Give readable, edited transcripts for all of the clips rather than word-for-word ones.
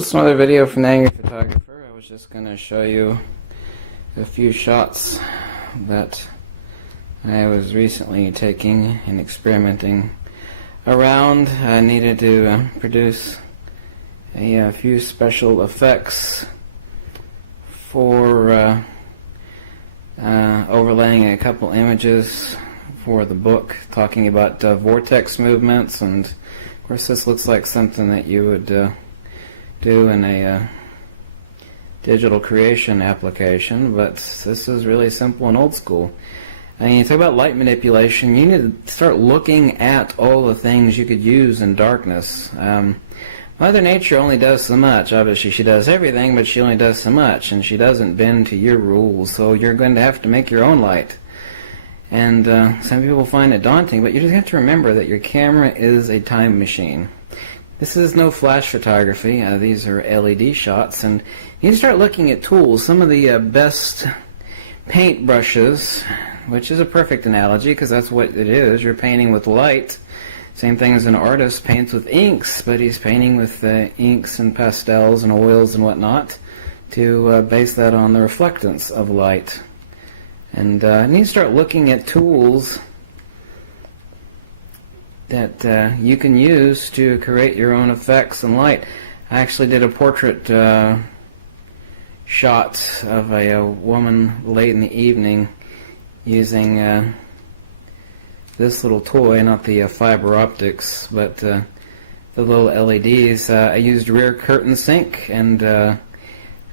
It's another video from the Angry Photographer. I was just going to show you a few shots that I was recently taking and experimenting around. I needed to produce a few special effects for overlaying a couple images for the book talking about vortex movements, and of course this looks like something that you would do in a digital creation application, but this is really simple and old school. And you talk about light manipulation, you need to start looking at all the things you could use in darkness. Mother Nature only does so much. Obviously she does everything, but she only does so much, and she doesn't bend to your rules, so you're going to have to make your own light. And some people find it daunting, but you just have to remember that your camera is a time machine. This is no flash photography. These are LED shots, and you need to start looking at tools. Some of the best paint brushes, which is a perfect analogy because that's what it is. You're painting with light. Same thing as an artist paints with inks, but he's painting with inks and pastels and oils and whatnot to base that on the reflectance of light. And you need to start looking at tools that you can use to create your own effects and light. I actually did a portrait shot of a woman late in the evening using this little toy, not the fiber optics, but the little LEDs. I used rear curtain sync, and I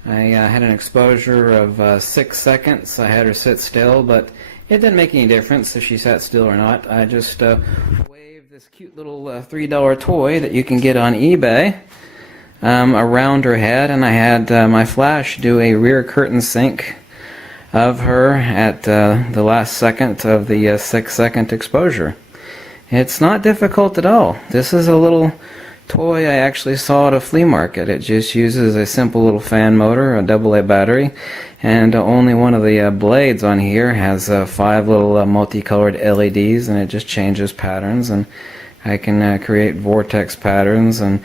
had an exposure of 6 seconds. I had her sit still, but it didn't make any difference if she sat still or not. I just waved this cute little $3 toy that you can get on eBay around her head, and I had my flash do a rear curtain sync of her at the last second of the 6-second exposure. It's not difficult at all. This is a little toy I actually saw at a flea market. It just uses a simple little fan motor, a AA battery, and only one of the blades on here has 5 little multicolored LEDs, and it just changes patterns, and I can create vortex patterns. And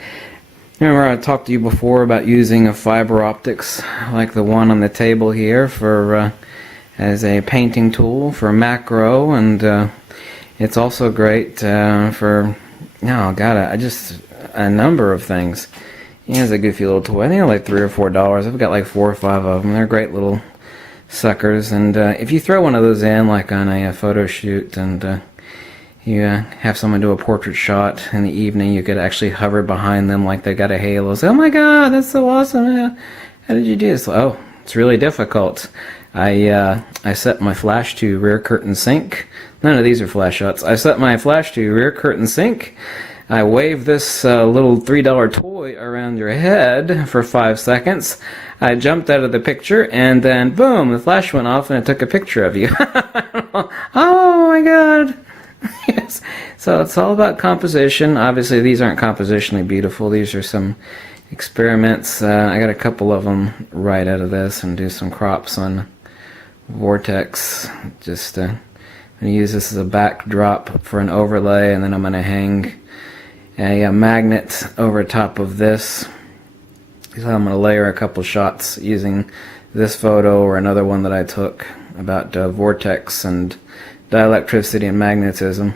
remember I talked to you before about using a fiber optics like the one on the table here for as a painting tool for macro, and it's also great for a number of things. It's a goofy little toy. I think they're like $3 or $4. I've got like 4 or 5 of them. They're great little suckers, and if you throw one of those in like on a photo shoot and you have someone do a portrait shot in the evening, you could actually hover behind them like they got a halo. Say, oh my god, that's so awesome. How did you do this? Oh, it's really difficult. I set my flash to rear curtain sync. None of these are flash shots. I set my flash to rear curtain sync. I wave this little $3 toy around your head for 5 seconds. I jumped out of the picture, and then boom, the flash went off and it took a picture of you. Oh my god. Yes. So it's all about composition. Obviously these aren't compositionally beautiful. These are some experiments. I got a couple of them right out of this, and do some crops on vortex. Just I'm going to use this as a backdrop for an overlay, and then I'm going to hang a magnet over top of this. So I'm going to layer a couple shots using this photo or another one that I took about vortex and dielectricity and magnetism.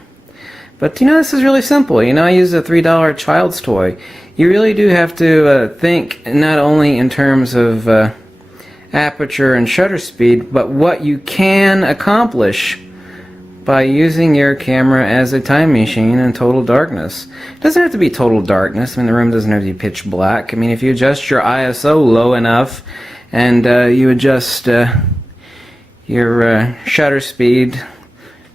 But this is really simple. I use a $3 child's toy. You really do have to think not only in terms of aperture and shutter speed, but what you can accomplish by using your camera as a time machine in total darkness. It doesn't have to be total darkness. I mean, the room doesn't have to be pitch black. I mean, if you adjust your ISO low enough and you adjust your shutter speed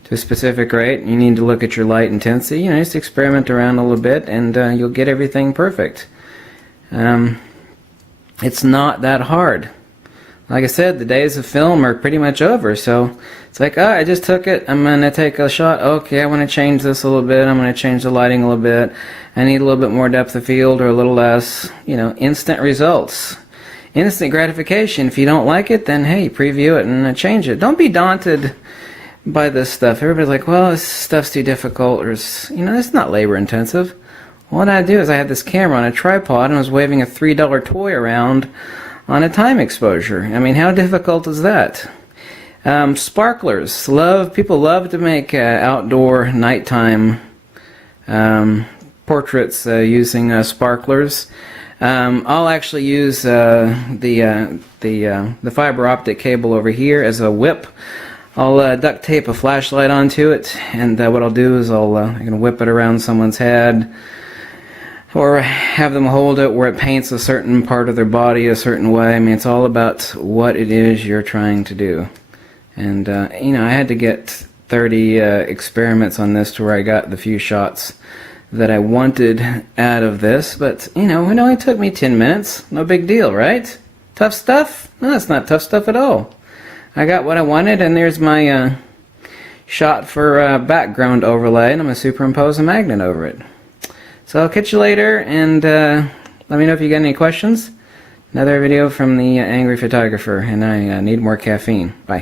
to a specific rate, you need to look at your light intensity. Just experiment around a little bit, and you'll get everything perfect. It's not that hard. Like I said, the days of film are pretty much over, so it's like, I just took it, I'm going to take a shot, okay, I want to change this a little bit, I'm going to change the lighting a little bit, I need a little bit more depth of field or a little less, instant results. Instant gratification. If you don't like it, then hey, preview it and change it. Don't be daunted by this stuff. Everybody's like, well, this stuff's too difficult, or it's not labor intensive. what I do is I had this camera on a tripod and I was waving a $3 toy around on a time exposure. I mean, how difficult is that? Sparklers. People love to make outdoor nighttime portraits using sparklers. I'll actually use the fiber optic cable over here as a whip. I'll duct tape a flashlight onto it, and what I'll do is I can whip it around someone's head, or have them hold it where it paints a certain part of their body a certain way. I mean, it's all about what it is you're trying to do. And I had to get 30 experiments on this to where I got the few shots that I wanted out of this, but it only took me 10 minutes. No big deal, right? Tough stuff? No, it's not tough stuff at all. I got what I wanted, and there's my shot for background overlay, and I'm going to superimpose a magnet over it. So I'll catch you later, and let me know if you got any questions. Another video from the Angry Photographer, and I need more caffeine. Bye.